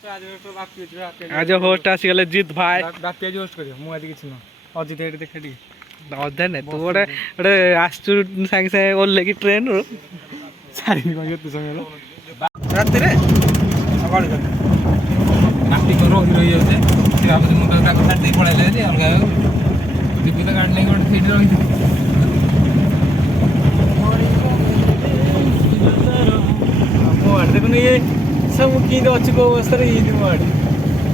आज होस्ट आसीगले जीत भाई बापी आज होस्ट करियो मु आज किछ न अजित एठी देखा दी अधे ने तू गोटे गोटे आसचु सागे सागे ओल्ले की ट्रेन रो सारी को यते समय रात रे सकाळ कर बापी को रही रही होते से बाबू मु का कथा दे पळाले जे अलगा दिपी तो गाड़ी नहीं कोन फेड रही मो आड़ देखो ये सब की अच्छी को अवस्था रे ये मोड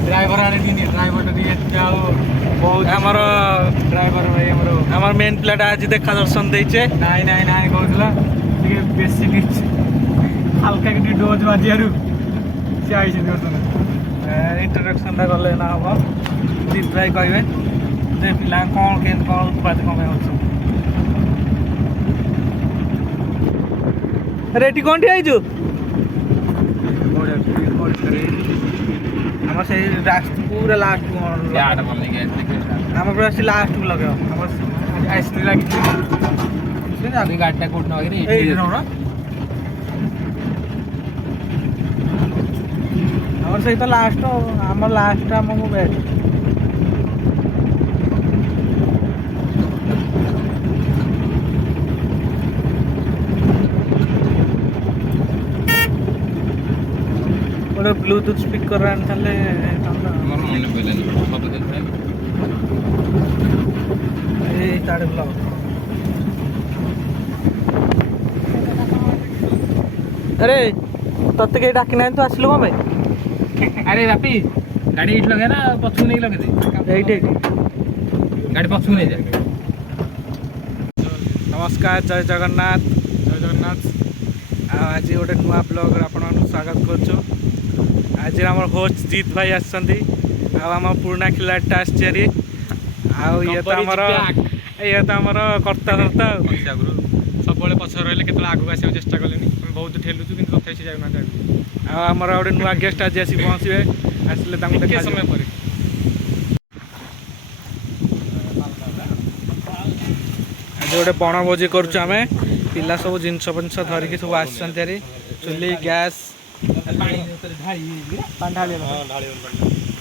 ड्राइवर आने दी ड्राइवर रे जाओ बहुत हमर ड्राइवर भाई हमर मेन प्लेट आज देखा दर्शन देछे नाई नाई नाई कहला ଟିକେ ବେଶୀ କିଛି ହାଲକା କିଛି ଡୋଜ୍ ବାଜିଆରୁ ସେ ଆଇଛନ୍ତି ବର୍ତ୍ତମାନ इंट्रोडक्शन गले ना हम जीत भाई कहबे जे पिला कौन के कौन उत्पाद कम होछ रेडी कोंठी आइजु हम से लास्ट पूरा लास्ट यार बोलने के हम पूरा से लास्ट को लगे हम आइसक्रीम लगी से आगे गाड़ी कोट ना रे ए नोरा और सही तो लास्ट हम लास्ट हमको बैठ और ब्लूटूथ स्पीकर आन थाले हमर मन पइले सब देखै ए ताड़े ब्लॉग अरे तत्ते के डाकिना तो आसलो भाई अरे बापी गाड़ी इट लगे ना पछू नहीं लगे दे एइटे गाड़ी पछू नहीं जा नमस्कार जय जगन्नाथ आज गोटे नुआ ब्लॉग आपण स्वागत करछु आज हमर होस्ट जीत भाई आछंती आ हम पुराना खिलाड़ी आछरी आ ये तो हमर कर्ता धर्ता सब बळे पछ रहले केतला आगु आसे चेष्टा करलेनी हम बहुत ठेलुछु किंतु तथै से जाउ ना जाउ आ हमर गोटे नुआ गेस्ट आज आसी पहुँचबे आसले तांको देखा समय पर आज गोटे बनभोजी करुछु आमे पिला सब जिनस पंस धरिकी सब आछंती रे चुली गैस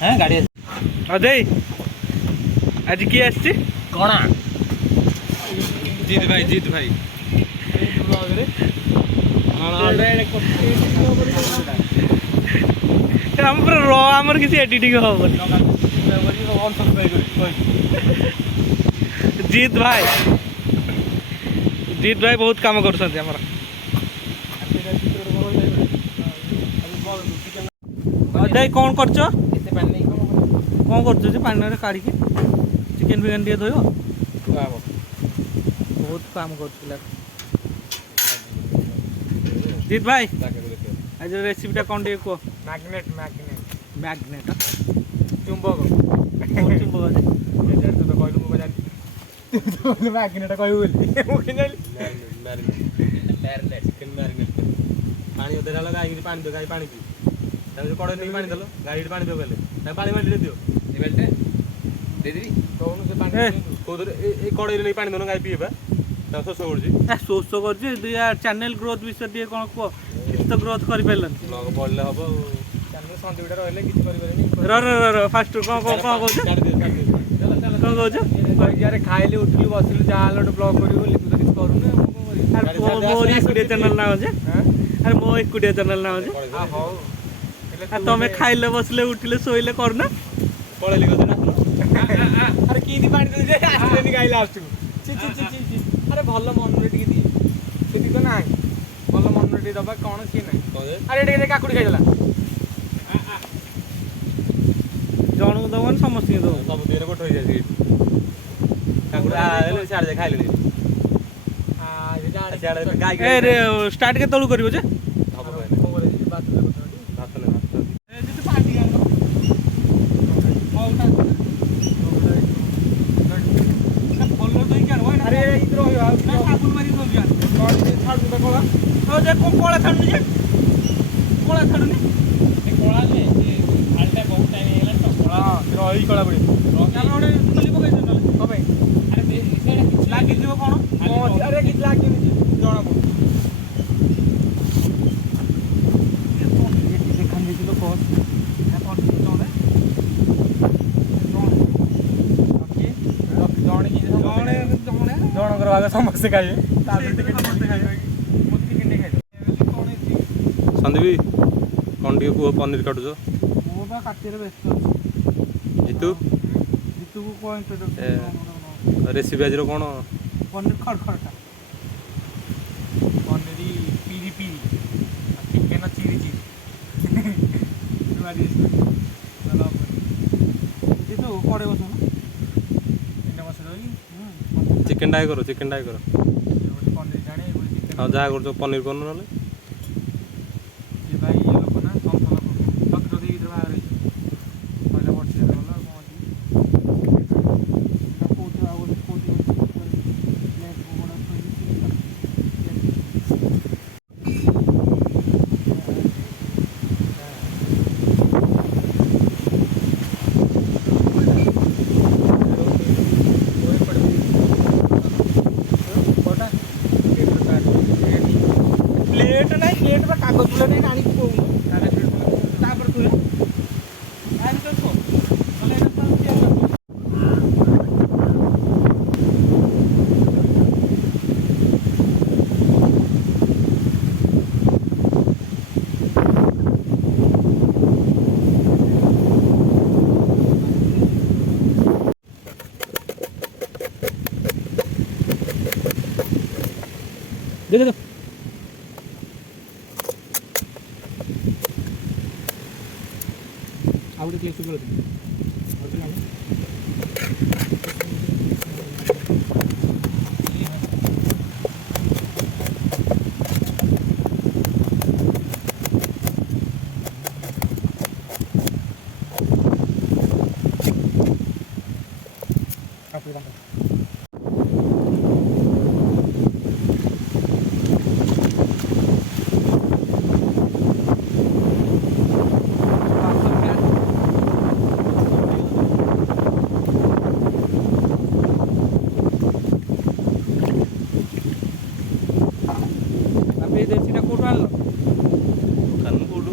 हां गाड़ी अजय आज की आछी कोना जीत भाई हम पूरा रॉ हमर किसी एडिटिंग हो जीत भाई बहुत काम करछंती हमरा अजय कौन करछ कौन करछ जे पानी रे काढी के चिकन बिगन दिए धोयो बहुत काम करछला जीत भाई आज रेसिपीटा कौन टे को मैग्नेट चुंबक चुंबक एजार तो कहलु मो जानि तू तो मैग्नेट कहू बोली मो के जानि मैरिनेट चिकन मैरिनेट पानी उधर लगा आई पानी दो गाई पानी पी तब कड़े नहीं पानी दलो गाड़ी पानी दो गले तब पानी मार दे दियो ए बेलटे दे देबी कौन से पानी कोदर ए कड़े नहीं पानी दोनो गाई पीबा तब शोष करजी शोष करजी चैनल ग्रोथ विषय दिए कौन को किस तो ग्रोथ कर पेलन ब्लॉग पड़ले हबो चैनल संदीपटा रहले किछ करि परनी र फास्ट कौन कहू चल यार खाइले उठलु बसिलु जाल ब्लॉग करियो बोली तू तो किछ करूने मोर एकुडिया चैनल ना हो जे अरे मो एकुडिया चैनल ना हो जे आ हो तमे खाइले बसले उठले सोइले करना पळेली गदना अरे कीनी पानी दे जे आस्ते गाइले आस्तु ची अरे भल मन रे टिके दी सेति तो नाही भल मन रे दबा कोन सी नाही अरे टिके दे काकुडी खाइला जणु दवन समस्त दो सब देर कोठ होई जाय काकुडी आ ले छाड़ दे खाइले आ ये छाड़ गाय ए रे स्टार्ट के तळु करिवो जे हबो बात ले ए जे पानी आलो अरे इधर हो यार ना साबुन मारी दो यार कौन छाड़ दे कोला हो जे कोला छाड़ जे कोला छाड़ ने ए कोला ले ये आलटा बहुत टाइम हेला तो कोला रही कोला बडी रोका ओडे खुली पकै छ नले हो भाई अरे सेडा किछ लागी दिबो कोन अरे किछ लागी नि जणा को ये तो देखन दिलो कोस ଆଗ ସମସ୍ତେ ଖାଇବେ ତାପରେ ସମସ୍ତେ ଖାଇବେ ମୁଁ ଚିକେନ୍ ଟିକେ ଖାଇଦେବି କ'ଣ ହେଇଛି ସନ୍ଦୀପ କ'ଣ ଟିକେ କୁହ ପନିର କାଟୁଛ ମୁଁ ବା କାଟିରେ ବ୍ୟସ୍ତ ଅଛି ଜିତୁ ଜିତୁକୁ କ'ଣ ଇଣ୍ଟ୍ରୋଡକ୍ସନ୍ ରେସିପି ଆଜିର କ'ଣ ପନିର ଖଡ଼ଖଡ଼ଟା ପନିର ପିରି ପିରି ଚିକେନ ଚିରି ଚିରି ନୂଆ ଡିସ୍ ଜିତୁ କଡ଼େଇ ବସୁନ ଏଇଟା ବସେଇଦେବି ଚିକେନ୍ ଟାଏ କର ଚିକେନ୍ ଟାଏ କର ପନିର ଜାଣେ ଏଗୁଳି ଚିକେନ ଆଉ ଯାହା କରୁଛ ପନିର କରୁନ ନହେଲେ ये भाई ये लोग ना कम फॉलो वक्त तो इधर बाहर है पहले व्हाट से वाला कौन जी ना कोट आओ कोट लेट बड़ा प्लेट नहीं प्लेट में कागज तुले नहीं आनी को तापर तुले आनी तो छो भले ना सब क्या दे दे आवडे क्लिक करू दे अबे देसीटा कोठू आणलं କାରଣ କେଉଁଠୁ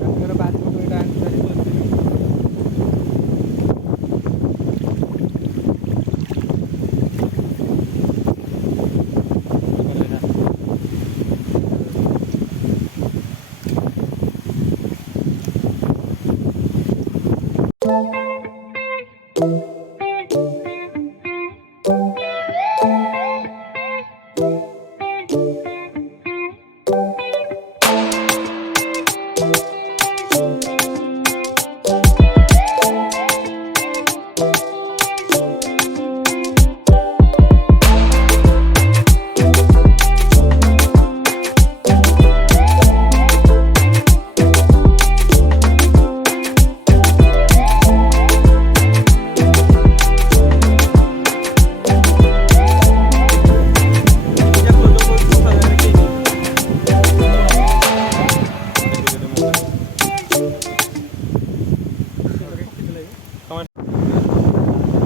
ତାଙ୍କର ବାରି ପଟୁ ଏଇଟା ଆଣି ଧରି ବସିଥିଲି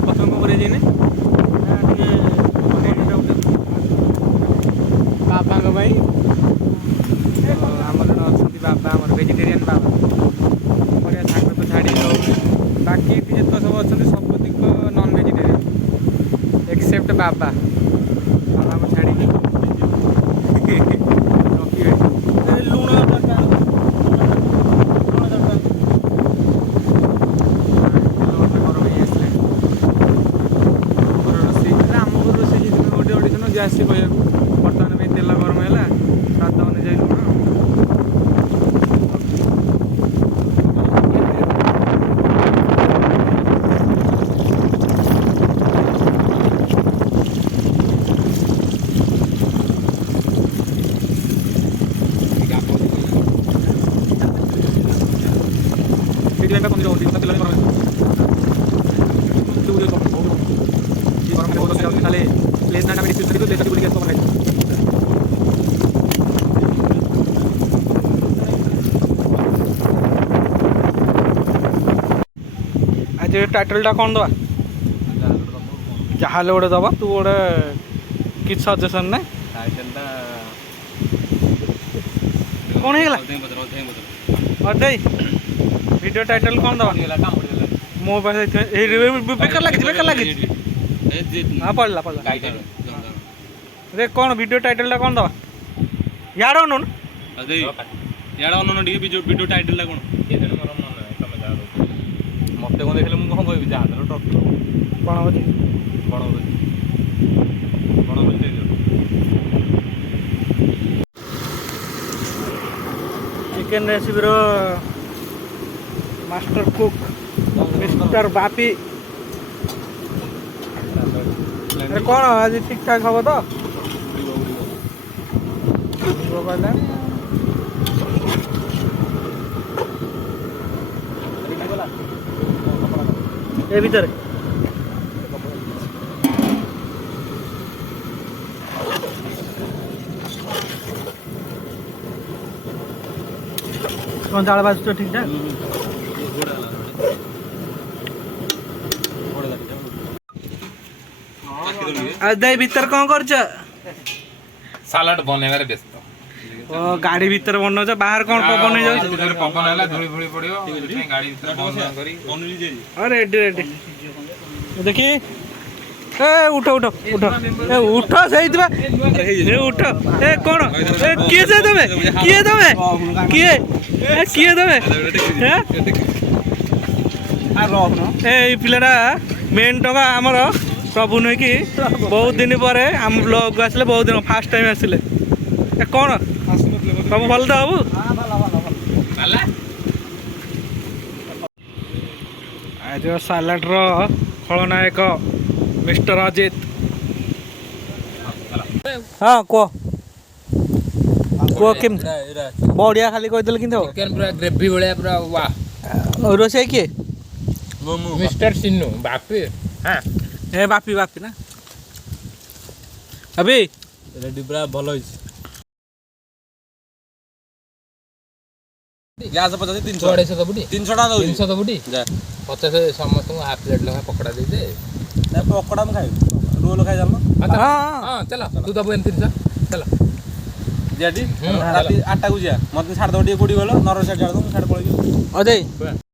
ପ୍ରଥମେ କ'ଣ କରାଯାଇନି ବାବାଙ୍କ ପାଇଁ ଆମର ଜଣେ ଅଛନ୍ତି ବାବା ଆମର ଭେଜିଟେରିଆନ୍ ବାବା ବଢ଼ିଆ ସାଙ୍ଗ ତ ଛାଡ଼ି ରହୁନି ବାକି ଯେତେ ସବୁ ଅଛନ୍ତି ସବୁତିକ ନନ୍ ଭେଜିଟେରିଆନ୍ ଏକ୍ସେପ୍ଟ ବାବା ବାବାଙ୍କୁ ଛାଡ଼ିକି ରଖିବେ ଲୁଣ ଦରକାର ଲୁଣ ଦରକାର ଗରମ ହେଇ ଆସିଲେ ରୋଷେଇ ଆମ ଘର ରୋଷେଇ ହେଇଥିଲା ଗୋଟେ ଅଡ଼ିସନ୍ ଗ୍ୟାସ୍ କହିବାକୁ ବର୍ତ୍ତମାନ ପାଇଁ ତେଲ ଗରମ ହେଲା ସ୍ୱାଦ ଅନୁଯାୟୀ ଲୁଣ ସେଇଥିପାଇଁ ବା ପନିର ହେଉଛି ତେଲ ଗରମ ହେଲା ଗରମ ବହୁତ ଅସୁବିଧା ତାହେଲେ ପ୍ଲେସ୍ ନାଟା ଆମେ ଡିସ୍କ୍ରିପ୍ସନ୍ କରିଦେବୁ ପ୍ଲେସ୍ ବୁଲିକି ଆସିବ ଖାଇଦେବୁ ଆଜି ଟାଇଟଲ୍ଟା କ'ଣ ଦେବା ଯାହା ହେଲେ ଗୋଟେ ଦେବା ତୁ ଗୋଟେ କିଛି ସଜେସନ୍ ନାହିଁ ଟାଇଟେଲଟା କ'ଣ ହେଇଗଲା ଅଜୟ ଭିଡ଼ିଓ ଟାଇଟଲ୍ କ'ଣ ଦେବା ମୋ ପାଖେ ବେକାର ଲାଗିଛି हाँ पढ़ला पढ़ला रे कौन वीडियो टाइटल कौन दवा यार अनु यार अनु टिके वीडियो टाइटल कौन मते कौन देखले मुझे कौन कहबी जा हाथ ट्रॉफी कौन होची बड़ बोल दे दियो चिकन रेसिपी रो मास्टर कुक मिस्टर बापी अरे कौन आज ठीक ठाक हम तो ए भीतर कौन जाल बाज तो ठीक ठाक आज दाई भीतर कौन कर सालाड बनेबारे व्यस्त गाड़ी भीतर बनौछ बाहर कौन पवन हो जाଉଛି पवन हैला धूଳି फुଳି पड़ियो गाड़ी भीतर बंद करी अरे रेडी रेडी देखी ए उठ उठ उठ ए उठ सही ए उठ ए कौन ए किए से तमे किए तमे ए पिलाटा मेन टका आमर प्रभु नुह कि बहुत दिन पर आम ब्लॉग को आसले बहुत दिन फास्ट टाइम आसले ए कौन प्रभु भल तो बाबू आज सालाड रो खलनायक मिस्टर अजित हाँ कह कह बढ़िया खाली कहीदेल कि चिकन पूरा ग्रेवी भलिया पूरा वाह रोषे किए मिस्टर सिन्नू बापी हाँ ए बापी बापी ना अभी रेडी पूरा भलो होइछ ग्यास 50 300 250 दबुटी 300 टा दउछी 300 दबुटी जा 50 समस्त को हाफ प्लेट लगा पकड़ा दे दे ना पकोड़ा में खाइ रोल खाइ जानो हाँ हां चलो तू दबु 300 चलो जेडी राती 8 टा को जा मते छाड़ दो टिके कोडी गलो नरो साइड छाड़ दो छाड़ पळै अजय